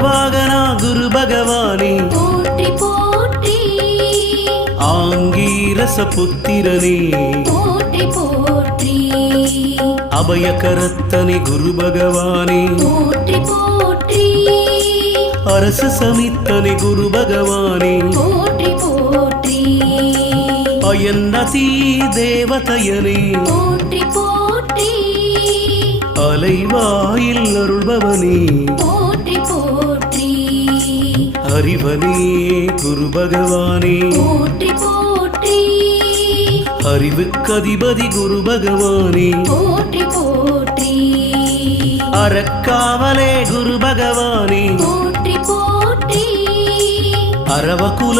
அன்னவாகனா குரு பகவானே போற்றி போற்றி ஆங்கீரச புத்திரனே போற்றி போற்றி அபயகரத்தனே குரு பகவானே போற்றி போற்றி அரச சமித்தனே குரு பகவானே போற்றி போற்றி அயன்னதி தேவதையனே போற்றி போற்றி அலைவாயில் அருள்பவனே போற்றி போற்றி அறிவனே குரு பகவானே போற்றி போற்றி அறிவுக்கதிபதி குரு பகவானே போற்றி போற்றி அறக்காவலே குரு பகவானே போற்றி போற்றி அரவகுலம்